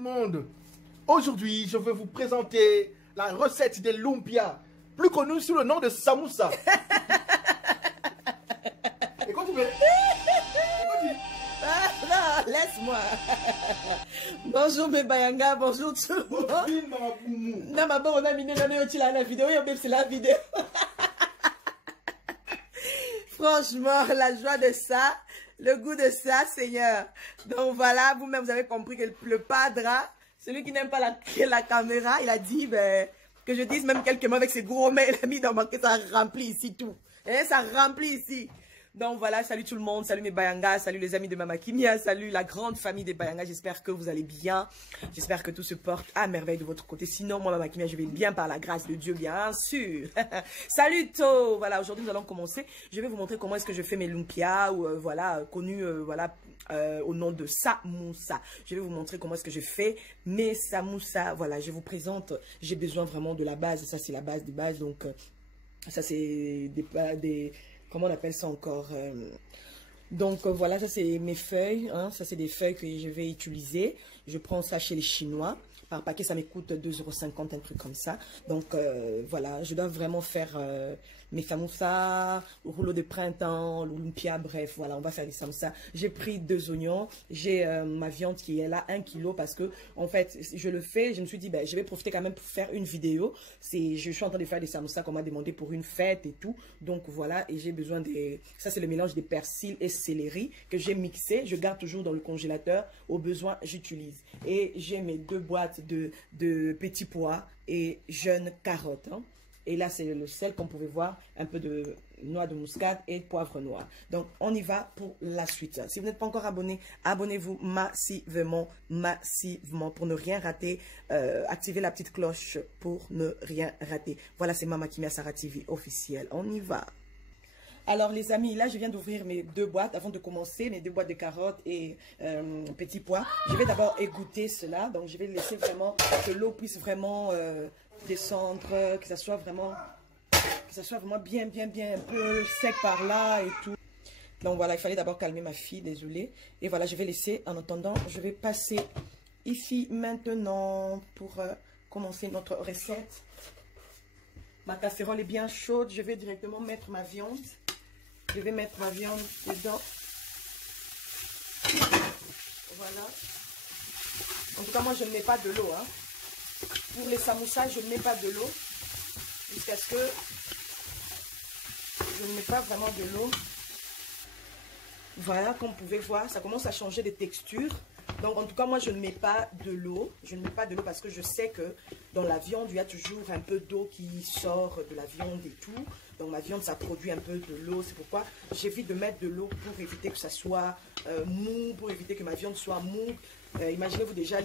le monde. Aujourd'hui, je vais vous présenter la recette des lumpia, plus connue sous le nom de samoussa. Et quand tu veux... Non, laisse-moi. Bonjour mes bayanga, bonjour tout le monde. Non, ma bonne, on a mis la vidéo, et même c'est la vidéo. Franchement, la joie de ça, le goût de ça, Seigneur. Donc voilà, vous-même, vous avez compris que le padra, celui qui n'aime pas la caméra, il a dit que je dise même quelques mots avec ses gros mains. Il a mis dans ma tête, ça remplit ici tout. Et ça remplit ici. Donc voilà, salut tout le monde, salut mes bayangas, salut les amis de Mama Kimia, salut la grande famille des bayangas. J'espère que vous allez bien. J'espère que tout se porte à merveille de votre côté. Sinon, moi, Mama Kimia, je vais bien par la grâce de Dieu, bien sûr. Salut tout. Voilà, aujourd'hui, nous allons commencer. Je vais vous montrer comment est-ce que je fais mes lumpia, ou voilà, connus, voilà, au nom de samoussa. Je vais vous montrer comment est-ce que je fais mes samoussa. Voilà, je vous présente. J'ai besoin vraiment de la base. Ça, c'est la base des bases. Donc, ça, c'est des comment on appelle ça encore donc voilà, ça c'est mes feuilles, hein. Ça c'est des feuilles que je vais utiliser. Je prends ça chez les Chinois. Par paquet, ça m'écoute 2,50 €, un truc comme ça. Donc voilà, je dois vraiment faire mes samoussa, rouleau de printemps, lumpia, bref, voilà, on va faire des samoussa. J'ai pris 2 oignons, j'ai ma viande qui est là, 1 kg, parce que en fait, je le fais, je me suis dit, je vais profiter quand même pour faire une vidéo. Je suis en train de faire des samoussa qu'on m'a demandé pour une fête et tout. Donc voilà, et j'ai besoin des... Ça, c'est le mélange des persil et céleri que j'ai mixé. Je garde toujours dans le congélateur. Au besoin, j'utilise. Et j'ai mes 2 boîtes de petits pois et jeunes carottes. Hein. Et là, c'est le sel, comme vous pouvez voir, un peu de noix de muscade et de poivre noir. Donc, on y va pour la suite. Si vous n'êtes pas encore abonné, abonnez-vous massivement, massivement, pour ne rien rater. Activez la petite cloche pour ne rien rater. Voilà, c'est Mama Kimia Sarah TV officiel. On y va. Alors les amis, là je viens d'ouvrir mes 2 boîtes avant de commencer, mes 2 boîtes de carottes et petits pois. Je vais d'abord égoutter cela, donc je vais laisser vraiment que l'eau puisse vraiment descendre, que ça soit vraiment bien un peu sec par là et tout. Donc voilà, il fallait d'abord calmer ma fille, désolée. Et voilà, je vais laisser, en attendant, je vais passer ici maintenant pour commencer notre recette. Ma casserole est bien chaude, je vais directement mettre ma viande. Je vais mettre ma viande dedans. Voilà. En tout cas, moi, je ne mets pas de l'eau. Hein. Pour les samoussas, je ne mets pas de l'eau. Jusqu'à ce que je ne mets pas vraiment de l'eau. Voilà, comme vous pouvez voir, ça commence à changer de texture. Donc, en tout cas, moi, je ne mets pas de l'eau. Je ne mets pas de l'eau parce que je sais que dans la viande, il y a toujours un peu d'eau qui sort de la viande et tout. Donc, ma viande, ça produit un peu de l'eau. C'est pourquoi j'évite de mettre de l'eau pour éviter que ça soit mou, pour éviter que ma viande soit mou. Imaginez-vous déjà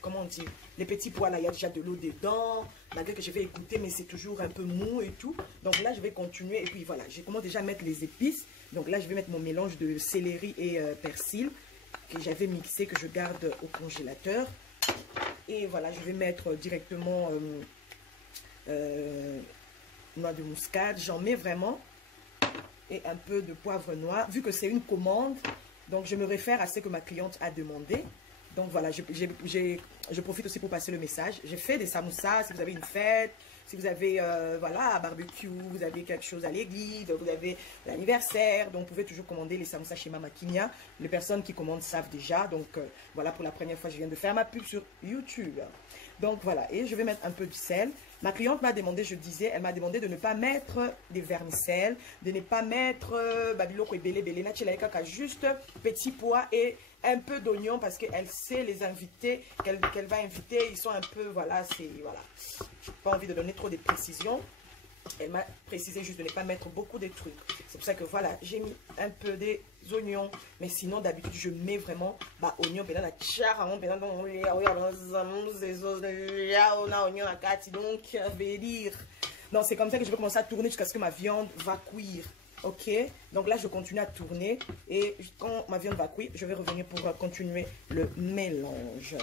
comment on dit, les petits pois, là, il y a déjà de l'eau dedans. Malgré que je vais égoutter, mais c'est toujours un peu mou et tout. Donc là, je vais continuer. Et puis voilà, j'ai commencé déjà à mettre les épices. Donc là, je vais mettre mon mélange de céleri et persil que j'avais mixé, que je garde au congélateur. Et voilà, je vais mettre directement noix de muscade. J'en mets vraiment. Et un peu de poivre noir. Vu que c'est une commande, donc je me réfère à ce que ma cliente a demandé. Donc voilà, je profite aussi pour passer le message. J'ai fait des samoussas, si vous avez une fête, si vous avez, voilà, un barbecue, vous avez quelque chose à l'église, vous avez l'anniversaire, donc vous pouvez toujours commander les samoussas chez Mama Kimia. Les personnes qui commandent savent déjà, donc voilà, pour la première fois, je viens de faire ma pub sur YouTube. Donc voilà, et je vais mettre un peu de sel. Ma cliente m'a demandé, je disais, elle m'a demandé de ne pas mettre des vermicelles, de ne pas mettre babiloko et belé, juste petits pois et un peu d'oignon parce qu'elle sait les invités qu'elle va inviter. Ils sont un peu, voilà, c'est, voilà. Je n'ai pas envie de donner trop de précisions. Elle m'a précisé juste de ne pas mettre beaucoup de trucs. C'est pour ça que voilà, j'ai mis un peu des oignons. Mais sinon, d'habitude, je mets vraiment oignon. Donc, c'est comme ça que je vais commencer à tourner jusqu'à ce que ma viande va cuire. Ok, donc là, je continue à tourner. Et quand ma viande va cuire, je vais revenir pour continuer le mélange.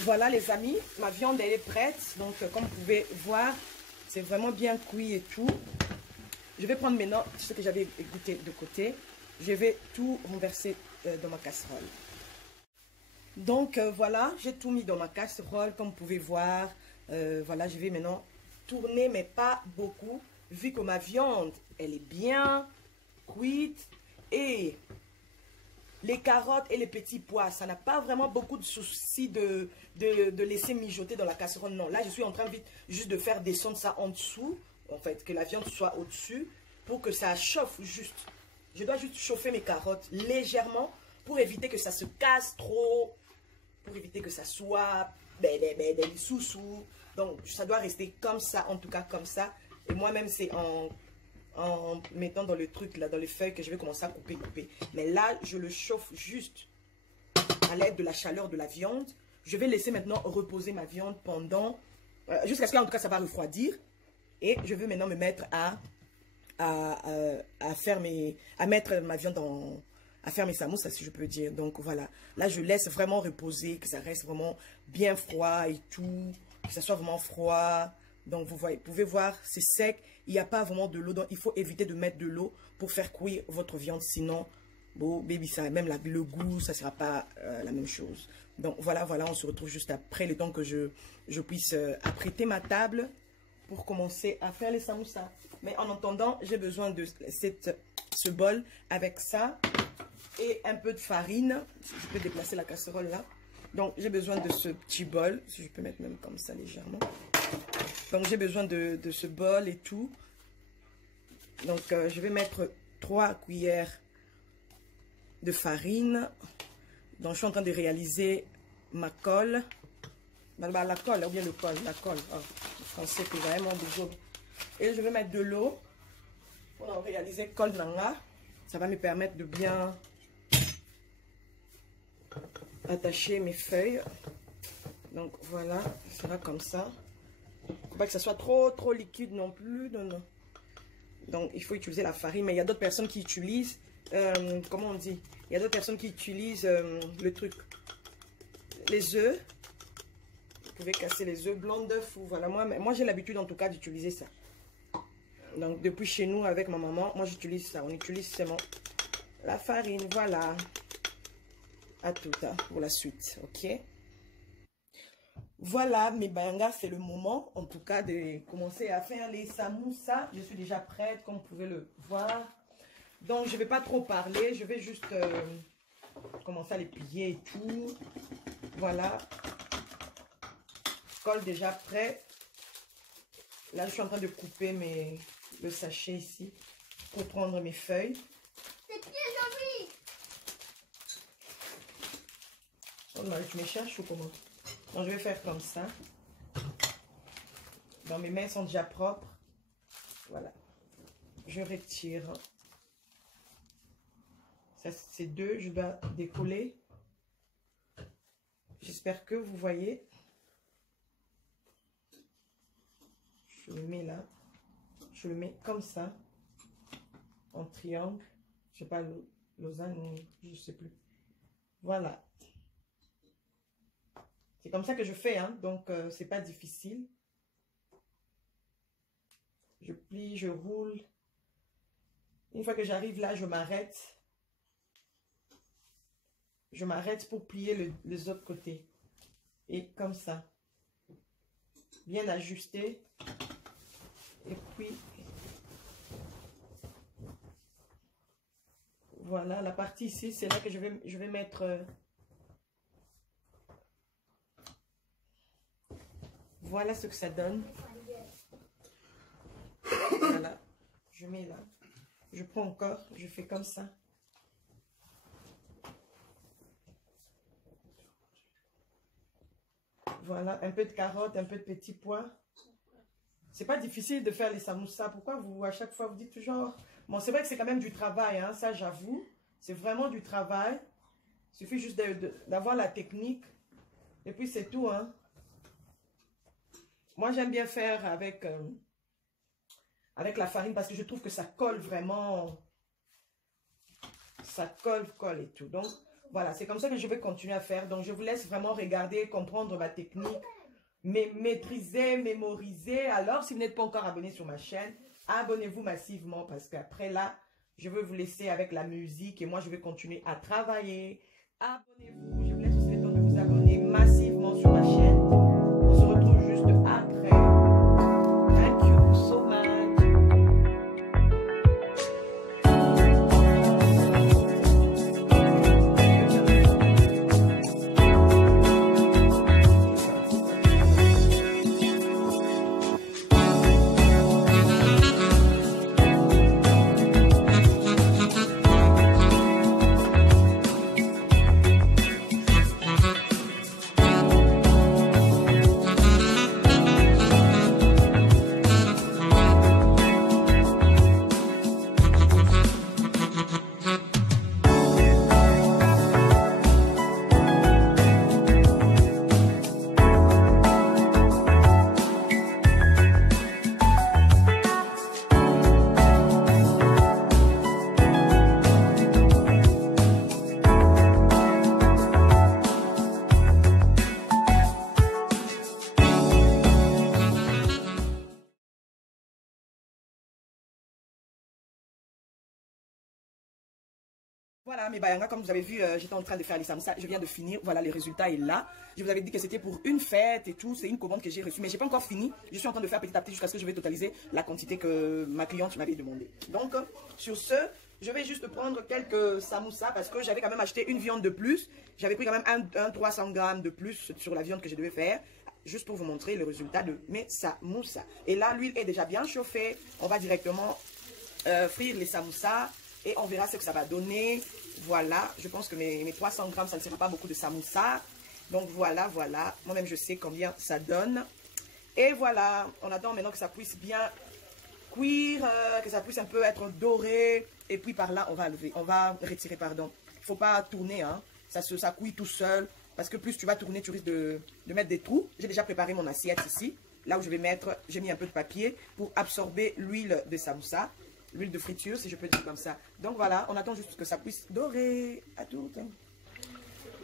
Voilà les amis, ma viande elle est prête. Donc comme vous pouvez voir, c'est vraiment bien cuit et tout. Je vais prendre maintenant ce que j'avais égoutter de côté. Je vais tout renverser dans ma casserole. Donc voilà, j'ai tout mis dans ma casserole comme vous pouvez voir. Voilà, je vais maintenant tourner mais pas beaucoup vu que ma viande elle est bien cuite et les carottes et les petits pois, ça n'a pas vraiment beaucoup de soucis de laisser mijoter dans la casserole. Non, là je suis en train juste de faire descendre ça en dessous, en fait, que la viande soit au-dessus pour que ça chauffe juste. Je dois juste chauffer mes carottes légèrement pour éviter que ça se casse trop, pour éviter que ça soit des sous-sous. Donc ça doit rester comme ça, en tout cas comme ça. Et moi-même c'est en mettant dans le truc là, dans les feuilles que je vais commencer à couper. Mais là je le chauffe juste à l'aide de la chaleur de la viande. Je vais laisser maintenant reposer ma viande pendant jusqu'à ce que là en tout cas ça va refroidir. Et je vais maintenant me mettre à mettre ma viande à faire mes samoussas, si je peux dire. Donc voilà, là je laisse vraiment reposer, que ça reste vraiment bien froid et tout, que ça soit vraiment froid. Donc vous pouvez voir, c'est sec, il n'y a pas vraiment de l'eau, donc il faut éviter de mettre de l'eau pour faire cuire votre viande, sinon, bon, baby, ça, même le goût, ça ne sera pas la même chose. Donc voilà, on se retrouve juste après, le temps que je puisse apprêter ma table pour commencer à faire les samoussas. Mais en attendant, j'ai besoin de ce bol avec ça et un peu de farine. Je peux déplacer la casserole là. Donc j'ai besoin de ce petit bol, si je peux mettre même comme ça légèrement. Donc j'ai besoin de ce bol et tout. Donc je vais mettre 3 cuillères de farine. Donc je suis en train de réaliser ma colle. La colle, ou bien le col, la colle. Oh, le français que vraiment besoin. Et je vais mettre de l'eau pour en réaliser colle nanga. Ça va me permettre de bien attacher mes feuilles. Donc voilà, ça sera comme ça. Il ne faut pas que ça soit trop liquide non plus. Non. Donc il faut utiliser la farine. Mais il y a d'autres personnes qui utilisent, comment on dit? Il y a d'autres personnes qui utilisent le truc, les œufs. Vous pouvez casser les œufs blancs d'œufs. Voilà, moi j'ai l'habitude en tout cas d'utiliser ça. Donc depuis chez nous avec ma maman, moi j'utilise ça. On utilise seulement la farine, voilà. À tout hein, pour la suite, ok. Voilà mes bangas, c'est le moment en tout cas de commencer à faire les samoussas. Je suis déjà prête comme vous pouvez le voir. Donc je ne vais pas trop parler, je vais juste commencer à les plier et tout. Voilà. Colle déjà prêt. Là je suis en train de couper le sachet ici pour prendre mes feuilles. C'est qui Jean-Mi? Oh non, tu me cherches ou comment? Donc je vais faire comme ça. Donc mes mains sont déjà propres. Voilà. Je retire. Ça c'est 2, je dois décoller. J'espère que vous voyez. Je le mets là. Je le mets comme ça. En triangle. Je sais pas, Lausanne ou je sais plus. Voilà. C'est comme ça que je fais, hein. Donc c'est pas difficile. Je plie, je roule. Une fois que j'arrive là, je m'arrête. Je m'arrête pour plier les autres côtés. Et comme ça. Bien ajusté. Et puis, voilà, la partie ici, c'est là que je vais mettre... voilà ce que ça donne. Voilà, je mets là. Je prends encore, je fais comme ça. Voilà, un peu de carottes, un peu de petits pois. C'est pas difficile de faire les samoussas. Pourquoi vous, à chaque fois, vous dites toujours... Bon, c'est vrai que c'est quand même du travail, hein, ça j'avoue. C'est vraiment du travail. Il suffit juste d'avoir la technique. Et puis c'est tout, hein. Moi, j'aime bien faire avec la farine parce que je trouve que ça colle vraiment. Ça colle et tout. Donc, voilà, c'est comme ça que je vais continuer à faire. Donc, je vous laisse vraiment regarder, comprendre ma technique, maîtriser, mémoriser. Alors, si vous n'êtes pas encore abonné sur ma chaîne, abonnez-vous massivement parce qu'après là, je vais vous laisser avec la musique et moi, je vais continuer à travailler. Abonnez-vous. Je vous laisse aussi le temps de vous voilà, mes bayanga, comme vous avez vu, j'étais en train de faire les samoussas. Je viens de finir. Voilà, le résultat est là. Je vous avais dit que c'était pour une fête et tout. C'est une commande que j'ai reçue. Mais je n'ai pas encore fini. Je suis en train de faire petit à petit jusqu'à ce que je vais totaliser la quantité que ma cliente m'avait demandé. Donc, sur ce, je vais juste prendre quelques samoussas parce que j'avais quand même acheté une viande de plus. J'avais pris quand même un 300 grammes de plus sur la viande que je devais faire. Juste pour vous montrer le résultat de mes samoussas. Et là, l'huile est déjà bien chauffée. On va directement frire les samoussas. Et on verra ce que ça va donner. Voilà, je pense que mes 300 grammes, ça ne sera pas beaucoup de samoussas. Donc voilà, voilà. Moi-même, je sais combien ça donne. Et voilà, on attend maintenant que ça puisse bien cuire, que ça puisse un peu être doré. Et puis par là, on va retirer, pardon. Il ne faut pas tourner, hein. Ça cuit tout seul. Parce que plus tu vas tourner, tu risques de mettre des trous. J'ai déjà préparé mon assiette ici. Là où je vais mettre, j'ai mis un peu de papier pour absorber l'huile de samoussa. L'huile de friture, si je peux dire comme ça. Donc voilà, on attend juste que ça puisse dorer à tout.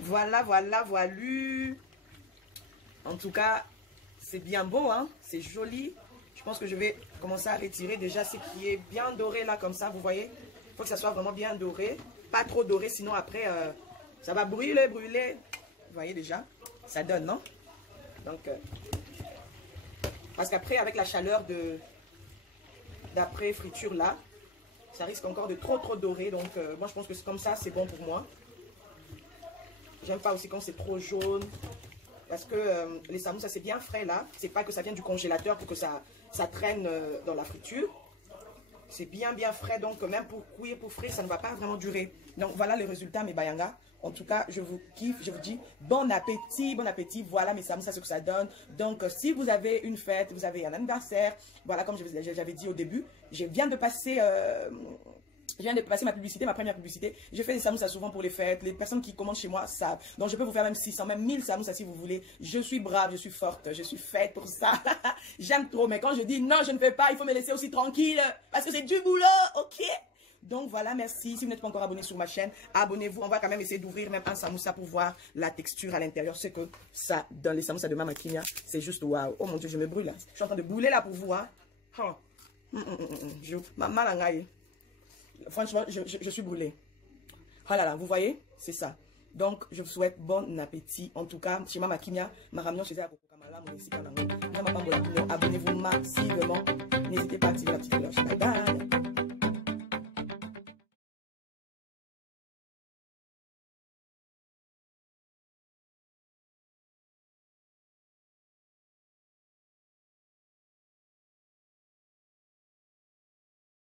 Voilà, voilà, voilà. En tout cas, c'est bien beau, hein. C'est joli. Je pense que je vais commencer à retirer déjà ce qui est bien doré là, comme ça, vous voyez. Il faut que ça soit vraiment bien doré. Pas trop doré, sinon après, ça va brûler, brûler. Vous voyez déjà, ça donne, non? Donc, parce qu'après, avec la chaleur d'après friture là, ça risque encore de trop dorer. Donc moi je pense que c'est comme ça, c'est bon pour moi. J'aime pas aussi quand c'est trop jaune. Parce que les samoussas c'est bien frais là. C'est pas que ça vient du congélateur pour que ça traîne dans la friture. C'est bien frais, donc même pour cuire, pour frire, ça ne va pas vraiment durer. Donc voilà le résultat mes bayanga. En tout cas, je vous kiffe, je vous dis bon appétit, bon appétit. Voilà mes samoussas, ce que ça donne. Donc si vous avez une fête, vous avez un anniversaire, voilà comme j'avais dit au début, je viens de passer ma publicité, ma première publicité. Je fais des samoussas souvent pour les fêtes. Les personnes qui commandent chez moi savent. Donc je peux vous faire même 600, même 1000 samoussas si vous voulez. Je suis brave, je suis forte, je suis faite pour ça. J'aime trop, mais quand je dis non, je ne fais pas, il faut me laisser aussi tranquille. Parce que c'est du boulot, ok? Donc voilà, merci. Si vous n'êtes pas encore abonné sur ma chaîne, abonnez-vous. On va quand même essayer d'ouvrir même un samoussa pour voir la texture à l'intérieur. C'est que ça, dans les samoussas de Mama Kimia, c'est juste waouh. Oh mon Dieu, je me brûle là. Je suis en train de brûler là pour vous, hein. Franchement, je suis brûlée. Oh là là, vous voyez? C'est ça. Donc, je vous souhaite bon appétit. En tout cas, chez Mama Kimia, abonnez-vous massivement. N'hésitez pas à activer la petite cloche.